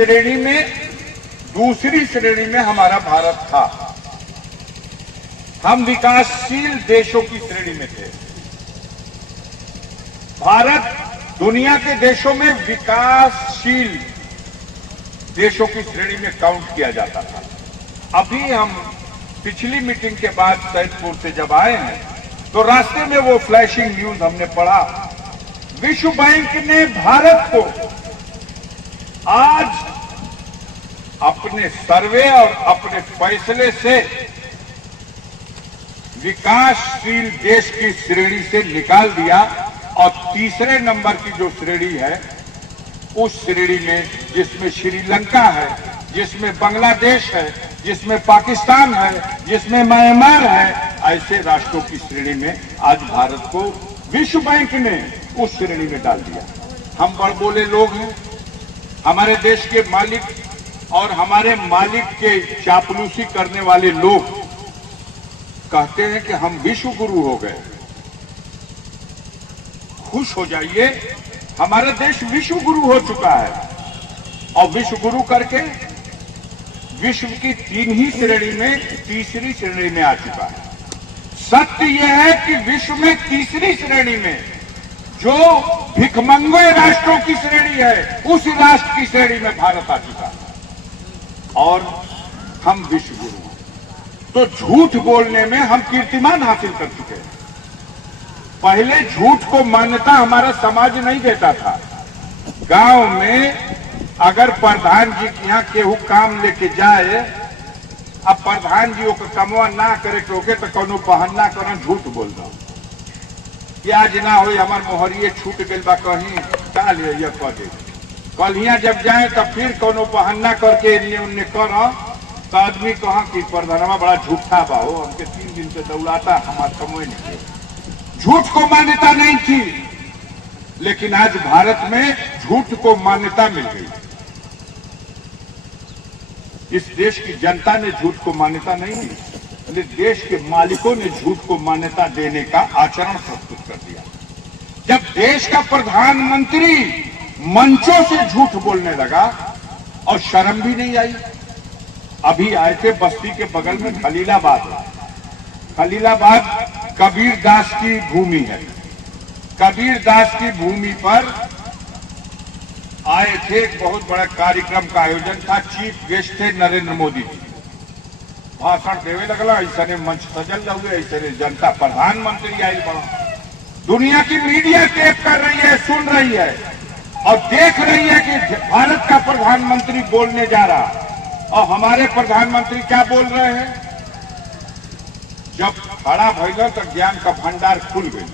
श्रेणी में, दूसरी श्रेणी में हमारा भारत था। हम विकासशील देशों की श्रेणी में थे। भारत दुनिया के देशों में विकासशील देशों की श्रेणी में काउंट किया जाता था। अभी हम पिछली मीटिंग के बाद सैदपुर से जब आए हैं तो रास्ते में वो फ्लैशिंग न्यूज हमने पढ़ा। विश्व बैंक ने भारत को आज अपने सर्वे और अपने फैसले से विकासशील देश की श्रेणी से निकाल दिया और तीसरे नंबर की जो श्रेणी है उस श्रेणी में, जिसमें श्रीलंका है, जिसमें बांग्लादेश है, जिसमें पाकिस्तान है, जिसमें म्यांमार है, ऐसे राष्ट्रों की श्रेणी में आज भारत को विश्व बैंक ने उस श्रेणी में डाल दिया। हम बड़बोले लोग हैं। हमारे देश के मालिक और हमारे मालिक के चापलूसी करने वाले लोग कहते हैं कि हम विश्व गुरु हो गए। खुश हो जाइए, हमारा देश विश्व गुरु हो चुका है और विश्व गुरु करके विश्व की 3 ही श्रेणी में तीसरी श्रेणी में आ चुका है। सत्य यह है कि विश्व में तीसरी श्रेणी में जो भिखमंगे राष्ट्रों की श्रेणी है उस राष्ट्र की श्रेणी में भारत आ चुका है और हम विश्व गुरु हैं। तो झूठ बोलने में हम कीर्तिमान हासिल कर चुके हैं। पहले झूठ को मान्यता हमारा समाज नहीं देता था। गांव में अगर प्रधान जी के यहाँ केहू काम लेके जाए, अब प्रधान जी को कमवा ना करे टोके तो कोनो बहाना करना झूठ बोल दो कि आज ना हो हमार मोहरिए छूट गई बा कहीं टाल कह दे। कल यहाँ जब जाए तो फिर कोनो बहाना करके इन्ने उन्ने करो तो आदमी कहा कि प्रधानवा बड़ा झूठा बा हो, हमके 3 दिन से दौड़ाता, हमार कमोए नहीं। झूठ को मान्यता नहीं थी, लेकिन आज भारत में झूठ को मान्यता मिल गई। इस देश की जनता ने झूठ को मान्यता नहीं दी, देश के मालिकों ने झूठ को मान्यता देने का आचरण प्रस्तुत कर दिया। जब देश का प्रधानमंत्री मंचों से झूठ बोलने लगा और शर्म भी नहीं आई। अभी आए थे बस्ती के बगल में खलीलाबाद। खलीलाबाद कबीर दास की भूमि है। कबीर दास की भूमि पर आए थे। एक बहुत बड़ा कार्यक्रम का आयोजन था। चीफ गेस्ट थे नरेंद्र मोदी जी। भाषण देवे लगला, ऐसा मंच सजल रहे, ऐसे जनता प्रधानमंत्री आई बड़ा। दुनिया की मीडिया टेप कर रही है, सुन रही है और देख रही है कि भारत का प्रधानमंत्री बोलने जा रहा और हमारे प्रधानमंत्री क्या बोल रहे हैं। जब खड़ा भइल तो ज्ञान का भंडार खुल गई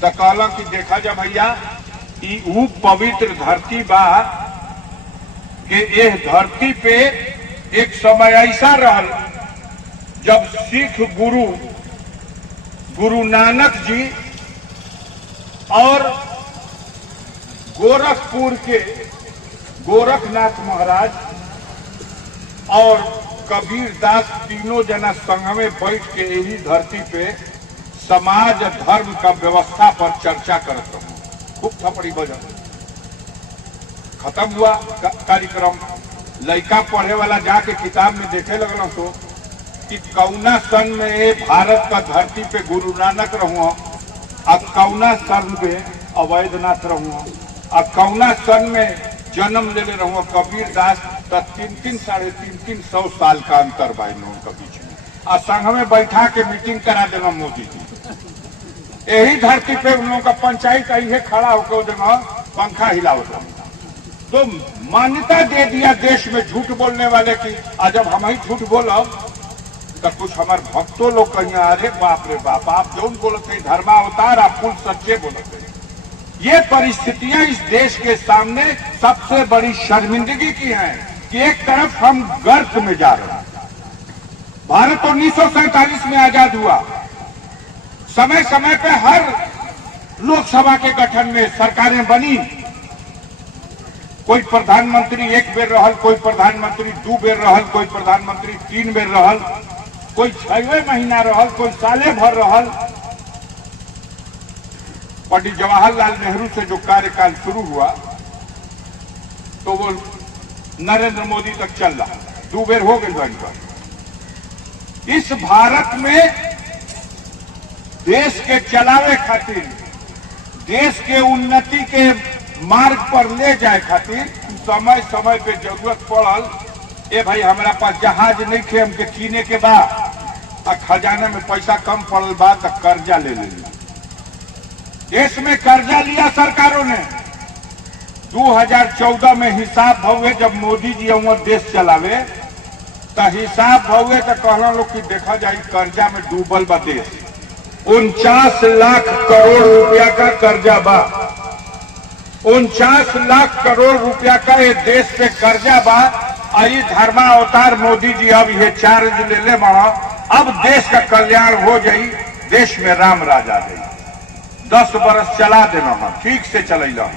तो कहला कि देखा जा भैया, ऊ पवित्र धरती बा कि यह धरती पे एक समय ऐसा रहल जब सिख गुरु नानक जी और गोरखपुर के गोरखनाथ महाराज और कबीर दास तीनों जना संघ में बैठ के यही धरती पे समाज धर्म का व्यवस्था पर चर्चा करते हैं। खूब थपड़ी बजन खत्म हुआ कार्यक्रम। लड़का पढ़े वाला जाके किताब में देखे लगल तो कि कौना सन में ये भारत का धरती पे गुरु नानक रहूं और कौना सन में अवैधनाथ रहूं और कौना सन में जन्म ले रहूं कबीर दास। तो 3-3 साढ़े 300 साल का अंतर बा इन लोगों के बीच में। और संघ में बैठा के मीटिंग करा देना मोदी जी। यही धरती पे उन लोगों का पंचायत आई है, खड़ा होकर जगह पंखा हिलावता। तो मान्यता दे दिया देश में झूठ बोलने वाले की। आज जब हम ही झूठ बोलो तो कुछ हमारे भक्तों लोग कहीं, अरे बाप रे बाप, आप जो बोलते धर्मावतार, आप कुल सच्चे बोलते। ये परिस्थितियां इस देश के सामने सबसे बड़ी शर्मिंदगी की हैं कि एक तरफ हम गर्त में जा रहे हैं। भारत 1947 में आजाद हुआ। समय समय पे हर लोकसभा के गठन में सरकारें बनी। कोई प्रधानमंत्री 1 बेर रहल, कोई प्रधानमंत्री 2 बेर रहल, कोई प्रधानमंत्री 3 बेर रहल, कोई 6वें महीना रहल, कोई साले भर रहल। पंडित जवाहरलाल नेहरू से जो कार्यकाल शुरू हुआ तो वो नरेंद्र मोदी तक चल रहा, 2 बेर हो गई बन पर। इस भारत में देश के चलावे खातिर, देश के उन्नति के मार्ग पर ले जाए खातिर समय समय पे जरूरत पड़ल, ए भाई हमारा पास जहाज नहीं थे, हमके कीने के बाद खजाने में पैसा कम पड़ल बा तो कर्जा ले लिया। देश में कर्जा लिया सरकारों ने। 2014 में हिसाब भवे जब मोदी जी वहां देश चलावे तो हिसाब भवे तो कहना लोग कि देखा जाए कर्जा में डूबल बा देश। 49 लाख करोड़ रुपया का कर्जा बा। 49 लाख करोड़ रुपया का ये देश पे कर्जा बा। आई धर्मा अवतार मोदी जी अब ये चार्ज ले ले बड़ा, अब देश का कल्याण हो जाई, देश में राम राज आ जाई। 10 बरस चला देना है, ठीक से चलेला।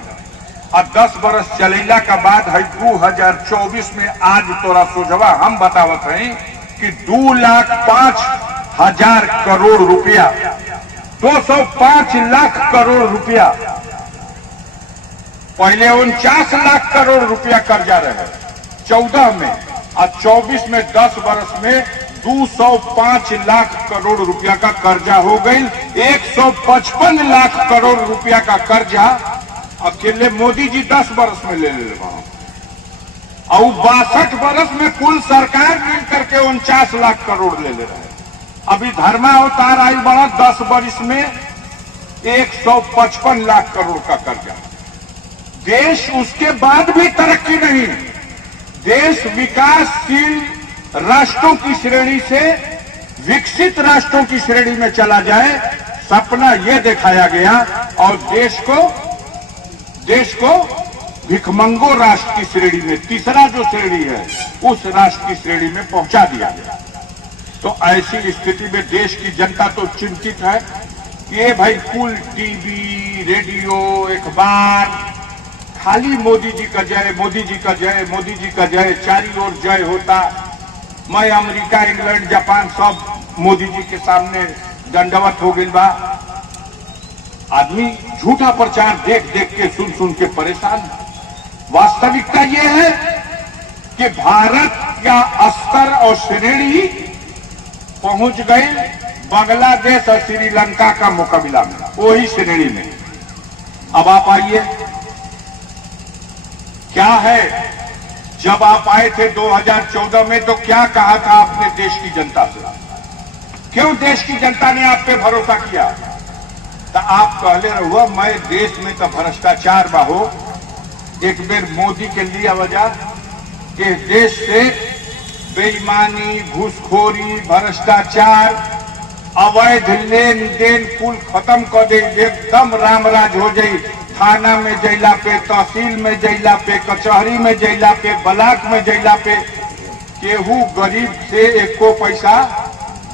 अब 10 बरस चलेला का बाद है 2024 में आज तोरा सोझवा हम बतावत हैं कि 2,05,000 करोड़ रुपया, 205 लाख करोड़ रुपया, पहले 49 लाख करोड़ रुपया कर्जा रहे 14 में, और 24 में 10 बरस में 205 लाख करोड़ रुपया का कर्जा हो गई। 155 लाख करोड़ रुपया का कर्जा अकेले मोदी जी 10 बरस में ले ले और 62 बरस में कुल सरकार मिल करके 49 लाख करोड़ ले ले रहे। अभी धर्मा अवतार आई बड़ा 10 बरस में 155 लाख करोड़ का कर्जा। देश उसके बाद भी तरक्की नहीं, देश विकासशील राष्ट्रों की श्रेणी से विकसित राष्ट्रों की श्रेणी में चला जाए, सपना यह दिखाया गया और देश को भिखमंगो राष्ट्र की श्रेणी में, तीसरा जो श्रेणी है उस राष्ट्र की श्रेणी में पहुंचा दिया गया। तो ऐसी स्थिति में देश की जनता तो चिंतित है कि ये भाई कुल टीवी, रेडियो, अखबार खाली मोदी जी का जय, मोदी जी का जय, मोदी जी का जय, चारी ओर जय होता। मैं अमेरिका, इंग्लैंड, जापान सब मोदी जी के सामने दंडवत हो गई बा। आदमी झूठा प्रचार देख देख के, सुन सुन के परेशान है। वास्तविकता यह है कि भारत का स्तर और श्रेणी पहुंच गई बांग्लादेश और श्रीलंका का मुकाबला में, वही श्रेणी में। अब आप आइए, क्या है, जब आप आए थे 2014 में तो क्या कहा था आपने देश की जनता से? क्यों देश की जनता ने आप पे भरोसा किया? तो आप कहले रहो मैं देश में तो भ्रष्टाचार बा हो। एक बेर मोदी के लिए वजह कि देश से बेईमानी, घूसखोरी, भ्रष्टाचार, अवैध लेन देन कुल खत्म कर दे, एकदम रामराज हो जाई। थाना में जैला पे, तहसील में जैला पे, कचहरी में जैला पे, ब्लॉक में जैला पे केहू गरीब से एको पैसा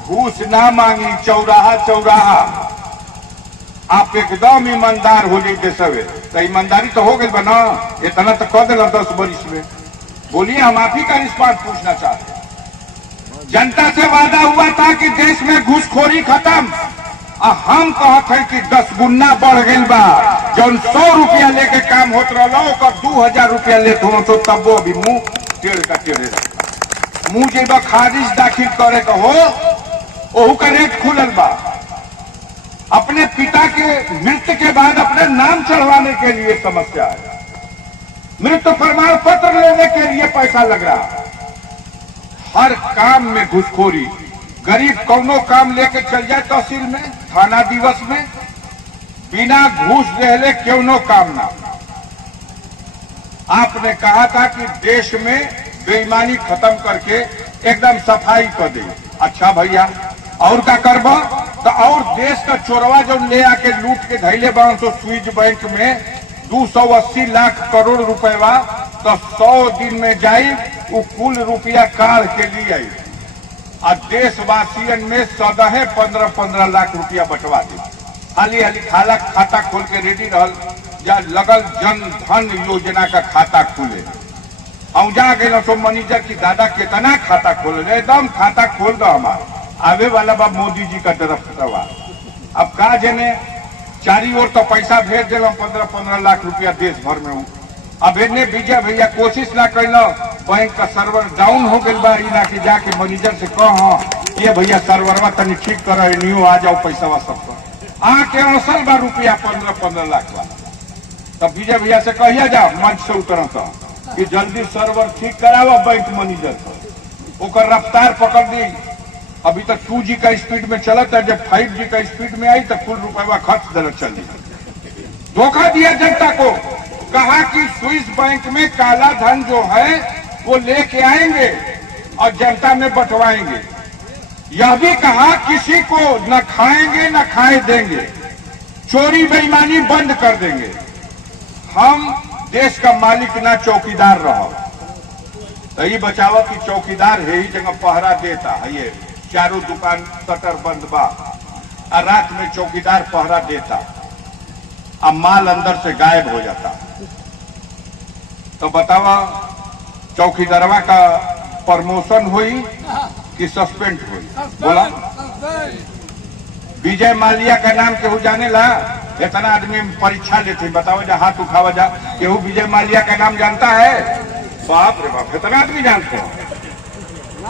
घूस ना मांगी। चौराहा चौराहा आप एकदम ईमानदार हो जाते सवे। तो ईमानदारी तो हो गई बना, इतना तो कह देना 10 बरिस में। बोलिए, हम आप ही का रिस्पांस पूछना चाहते हैं। जनता से वादा हुआ था कि देश में घूसखोरी खत्म, हम कहते हैं कि 10 गुना बढ़ गई बा। जौन 100 रुपया लेके काम होत रहा, 2000 रुपया लेते हो तो तब वो अभी मुंह टेढ़ का टेढ़े रहता। मुंह जेब खारिज दाखिल करे का हो, ओहू का रेट खुलल बा। अपने पिता के मृत्यु के बाद अपने नाम चढ़वाने के लिए समस्या है, मृत्यु प्रमाण पत्र लेने के लिए पैसा लग रहा। हर काम में घुसखोरी। गरीब कौनो काम लेके चल जाए तहसील में, थाना दिवस में, बिना घूस देले क्यों नो काम ना। आपने कहा था कि देश में बेईमानी खत्म करके एकदम सफाई कर दे। अच्छा भैया, और क्या करबा? तो और देश का चोरवा जो ले आके लूट के धैले बन तो स्विस बैंक में 280 लाख करोड़ रुपया, तो 100 दिन में जाई वो कुल रुपया काढ़ के लिए आई और देशवासियन में सदहे 15-15 लाख रुपया बंटवा दी। हाली हाली खाला खाता खोल के रेडी रहल, या लगल जन धन योजना का खाता खुले। और जा गए तो मैनेजर की दादा कितना खाता खोल रहे, एकदम खाता खोल दो हमारा आवे वाला बा मोदी जी का तरफ सवा। अब का जने चारी ओर तो पैसा भेज दिल 15-15 लाख रुपया देश भर में अब इन्हें विजय भैया कोशिश ना कैल, बैंक का सर्वर डाउन हो गई बा, ना कि जाके मैनेजर से कह ये भैया सर्वरवा तनी ठीक कर, न्यू आ जाओ पैसा सब आके असल बा रुपया 15-15 लाख वाला। तब विजय भैया से कहिया जाओ मंच से उतर कि जल्दी सर्वर ठीक करावा बैंक मैनेजर से, ओकर रफ्तार पकड़ दी। अभी तक 2G का स्पीड में चलता है, जब 5G का स्पीड में आई तो कुल रुपया खर्च देना चली। धोखा दिया जनता को, कहा कि स्विस बैंक में काला धन जो है वो लेके आएंगे और जनता में बंटवाएंगे। यह भी कहा किसी को न खाएंगे न खाए देंगे, चोरी बेईमानी बंद कर देंगे, हम देश का मालिक ना चौकीदार रहो। तो ये बचावा की चौकीदार है ही जगह पहरा देता है, ये चारों दुकान शटर बंद बा और रात में चौकीदार पहरा देता, अब माल अंदर से गायब हो जाता। तो बतावा चौकीदारवा का प्रमोशन हुई कि सस्पेंड हुई? बोला। विजय माल्या का नाम केहू जाने ला? इतना आदमी परीक्षा लेते, बताओ जा, हाथ उठावा जा, केहू विजय माल्या का नाम जानता है? बाप रे बाप, इतना आदमी जानते हैं।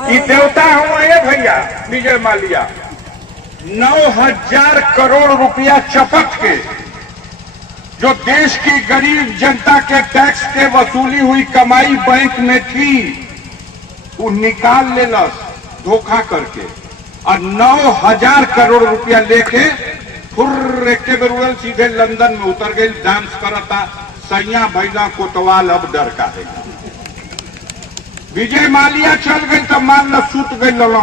ये देवता हुआ है भैया विजय माल्या। 9,000 करोड़ रुपया चपट के जो देश की गरीब जनता के टैक्स के वसूली हुई कमाई बैंक में थी, वो निकाल लेलस धोखा करके, और 9,000 करोड़ रुपया लेके फुर्र के बेर सीधे लंदन में उतर गई, डांस करता सैया भैया कोतवाल अब डर का है। विजय माल्या चल गई तब मान लो सूत गई लो,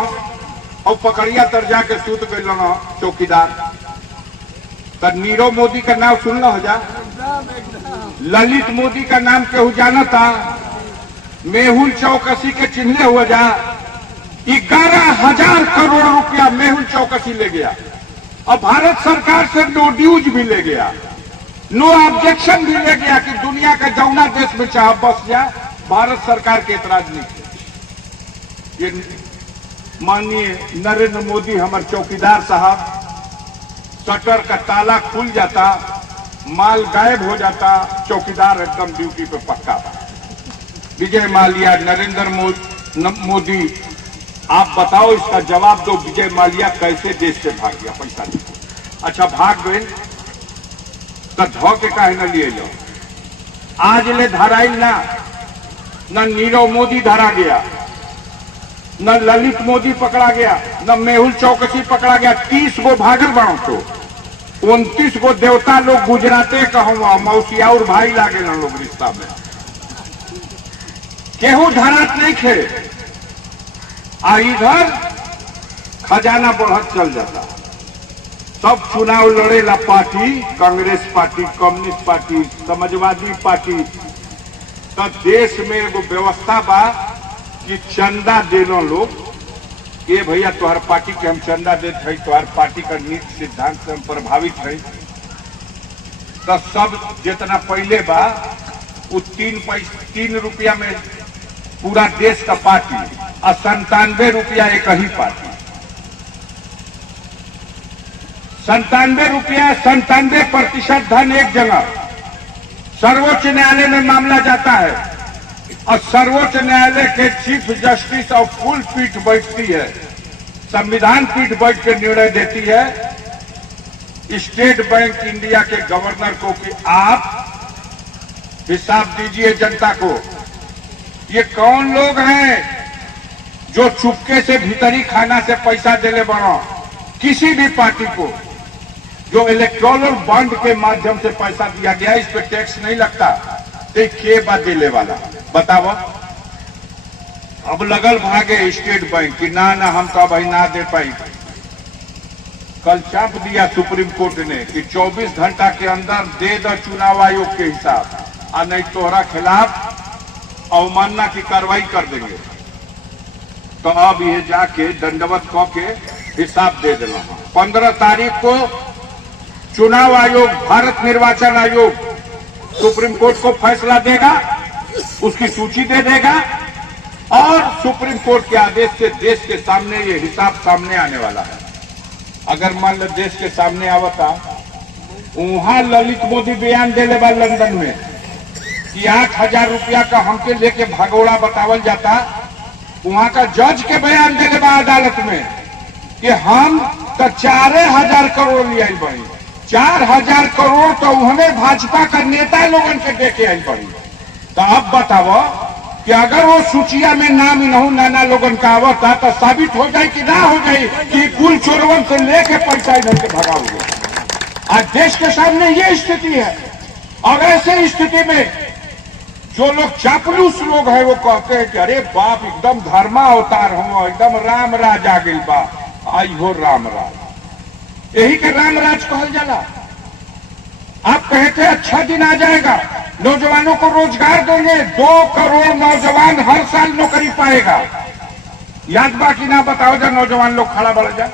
और पकड़िया तर जाके सूत गई लो चौकीदार। तब नीरव मोदी का नाम सुन लो जा, ललित मोदी का नाम केहू जाना था? मेहुल चौकसी के चिन्हे हुआ जा, 11,000 करोड़ रुपया मेहुल चौकसी ले गया, और भारत सरकार से नो ड्यूज भी ले गया, नो ऑब्जेक्शन भी ले गया कि दुनिया का जौना देश में चाह बस जा, भारत सरकार के एतराज नहीं किया। ये माननीय नरेंद्र मोदी हमारे चौकीदार साहब, शटर का ताला खुल जाता, माल गायब हो जाता, चौकीदार एकदम ड्यूटी पे पक्का था। विजय माल्या, नरेंद्र मोदी, आप बताओ इसका जवाब दो, विजय माल्या कैसे देश से भाग गया पैसा लेकर? अच्छा भाग गए तो धो के काहे न लिए जाओ? आज ले धराइल ना, न नीरव मोदी धरा गया, न ललित मोदी पकड़ा गया, न मेहुल चौकसी पकड़ा गया, 30 गो भागल बनो तो 29 गो देवता लोग गुजराते कहूँ मौसिया और भाई लागे ना लोग रिश्ता में, केहू धरात नहीं खे। आ इधर खजाना बढ़त चल जाता, सब चुनाव लड़ेला party, Congress party, communist party, Samajwadi party. तो देश में एगो व्यवस्था बा कि चंदा देनो लोग, ये भैया तुहार पार्टी के हम चंदा देते हैं, तुहार पार्टी का नीति सिद्धांत से हम प्रभावित है। तो सब जितना पहले बा वो 3 रुपया में पूरा देश का पार्टी, और 97 रुपया एक ही पार्टी, 97 रुपया, 97% धन एक जगह। सर्वोच्च न्यायालय में मामला जाता है और सर्वोच्च न्यायालय के चीफ जस्टिस और फुल पीठ बैठती है, संविधान पीठ बैठ के निर्णय देती है स्टेट बैंक इंडिया के गवर्नर को कि आप हिसाब दीजिए जनता को, ये कौन लोग हैं जो चुपके से भीतरी खाना से पैसा देले बनो, किसी भी पार्टी को जो इलेक्टोरल बॉन्ड के माध्यम से पैसा दिया गया, इस पे टैक्स नहीं लगता, तो के बाद दिले वाला बताओ। अब लगल भागे स्टेट बैंक कि ना हम तो भाई ना दे पाई। कल चाप दिया सुप्रीम कोर्ट ने कि 24 घंटा के अंदर दे दो चुनाव आयोग के हिसाब, और नहीं तोहरा खिलाफ अवमानना की कार्रवाई कर देंगे। तो अब ये जाके दंडवत कह के हिसाब दे देना। 15 तारीख को चुनाव आयोग, भारत निर्वाचन आयोग सुप्रीम कोर्ट को फैसला देगा, उसकी सूची दे देगा, और सुप्रीम कोर्ट के आदेश से देश के सामने ये हिसाब सामने आने वाला है। अगर मान लो देश के सामने आवता, वहां ललित मोदी बयान दे ले लंदन में कि 8,000 रुपया का हमके लेके भगोड़ा बतावल जाता। वहां का जज के बयान देने बा अदालत में कि हम तो 4,000 करोड़ ले आई बड़ी, 4,000 करोड़ तो उन्होंने भाजपा का नेता लोगन के दे के आई बड़ी। तो अब बताओ कि अगर वो सूचिया में नाम इनहू नाना लोगन का आवता तो साबित हो जाए कि ना हो जाए कि कुल चोरवन से लेके पैसा इधर के भगा हुए। आज देश के सामने ये स्थिति है। और ऐसे स्थिति में जो लोग चापलूस लोग हैं वो कहते हैं कि अरे बाप एकदम धर्मा अवतार हो, एकदम राम राज आ गई बा। आई हो राम राज, यही के राम राज कहल जाला। आप कहते हैं अच्छा दिन आ जाएगा, नौजवानों को रोजगार देंगे, 2 करोड़ नौजवान हर साल नौकरी पाएगा। याद बाकी ना बताओ जा नौजवान लोग खड़ा बढ़ जा।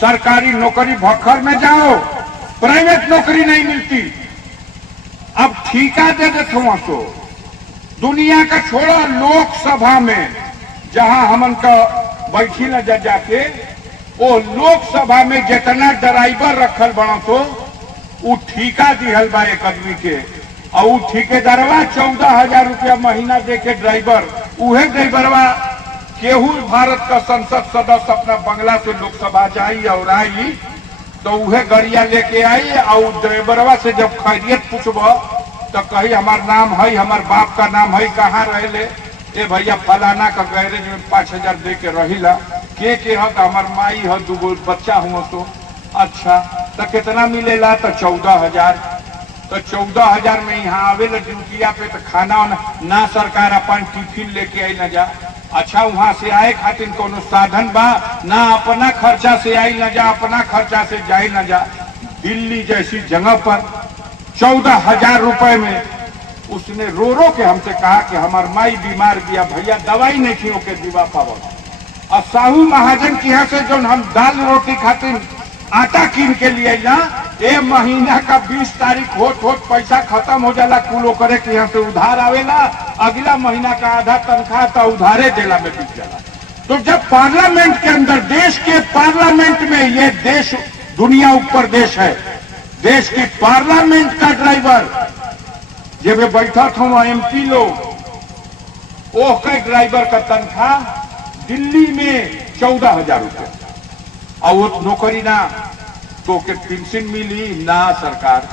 सरकारी नौकरी भक्खर में जाओ, प्राइवेट नौकरी नहीं मिलती। अब ठीका दे देते हुआ तो दुनिया का छोड़ा, लोकसभा में जहां हमन का बैठी न जा जाके वो लोकसभा में जितना ड्राइवर रखल बना तो वो ठीका दिहल बा एक आदमी के, और वो ठेकेदारवा 14,000 रुपया महीना दे के ड्राइवर, उहे ड्राइवरवा केहू भारत का संसद सदस्य अपना बंगला से लोकसभा जाई और आई तो उहे गड़िया लेके आई, और ड्राइवरवा से जब खैरियत पूछब तो कही हमार नाम है, हमार बाप का नाम है, कहाँ रहे? ए भैया फलाना का गैरेज में 5,000 दे के रहीला। के है? तो हमार माई है, 2 बच्चा हुआ तो। अच्छा तो कितना मिलेला? तो 14,000। तो 14,000 में यहाँ आवे ड्यूटिया पे तो खाना ना सरकार अपन टिफिन लेके आई न जा। अच्छा वहां से आए खातिर कोनो साधन बा ना, अपना खर्चा से आई न जा, अपना खर्चा से जाए न जा। दिल्ली जैसी जगह पर 14,000 रुपए में उसने रो के हमसे कहा कि हमार माई बीमार गया भैया, दवाई नहीं थी ओके दिवा पावो। और साहू महाजन के यहाँ से जो हम दाल रोटी खातिर आटा कीन के लिए ना, ए महीना का 20 तारीख होत पैसा खत्म हो जाला, कुल करे के यहाँ से उधार आवेला, अगला महीना का आधा तनख्वाह तो उधारे देला में बीत जाला। तो जब पार्लियामेंट के अंदर, देश के पार्लियामेंट में, ये देश दुनिया ऊपर देश है, देश की पार्लियामेंट का ड्राइवर जब बैठा था MP लोग, ओह के ड्राइवर का तनख्वाह दिल्ली में 14,000 रुपया, और वो नौकरी ना तो के पेंशन मिली ना सरकार,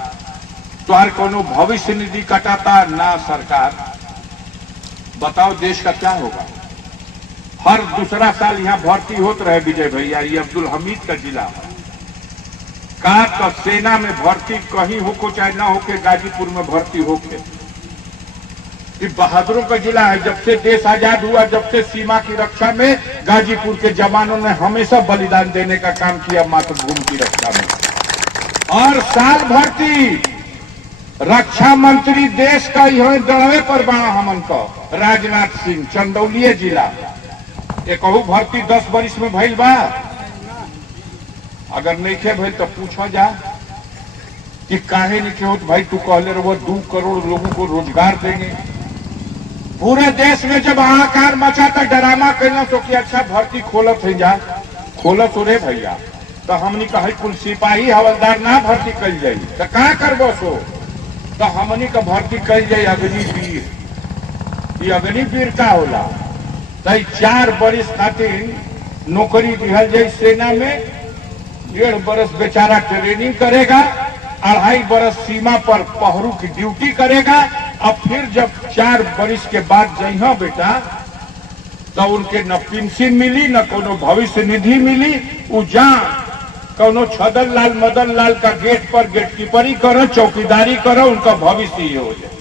तुहार कोनो भविष्य निधि कटाता ना सरकार। बताओ देश का क्या होगा? हर दूसरा साल यहाँ भर्ती होते रहे विजय भैया, ये अब्दुल हमीद का जिला है का, तो सेना में भर्ती कहीं हो चाहे ना हो के गाजीपुर में भर्ती होके। ये बहादुरों का जिला है। जब से देश आजाद हुआ, जब से सीमा की रक्षा में गाजीपुर के जवानों ने हमेशा बलिदान देने का काम किया मातृभूमि की रक्षा में। और साल भर्ती रक्षा मंत्री देश का यह दड़वे पर बना हमन का राजनाथ सिंह, चंदौली जिला। एक भर्ती 10 वर्ष में भइल बा? अगर नहीं खे भाई तो पूछो जा कि काहे नहीं हो। भाई तू कहले रहो 2 करोड़ लोगों को रोजगार देंगे। पूरे देश में जब हाहाकार मचा तो डरामा कहना तो कि अच्छा भर्ती खोलत है जा, खोलत हो रे भैया। तो हमने कहा कुल सिपाही हवलदार ना भर्ती कल जाई तो कहा करबो सो? तो हमने का भर्ती कल जाई अग्निवीर। ये अग्निवीर का होला? तो 4 वर्ष खातिर नौकरी दिहल जाई सेना में, 1.5 बरस बेचारा ट्रेनिंग करेगा, 2.5 बरस सीमा पर पहरू की ड्यूटी करेगा, अब फिर जब 4 वर्ष के बाद जइहा बेटा तो उनके न पेंशन मिली न कोनो भविष्य निधि मिली। उ जा कोनो छदन लाल मदन लाल का गेट पर गेटकीपरी करो, चौकीदारी करो, उनका भविष्य ये हो जाए।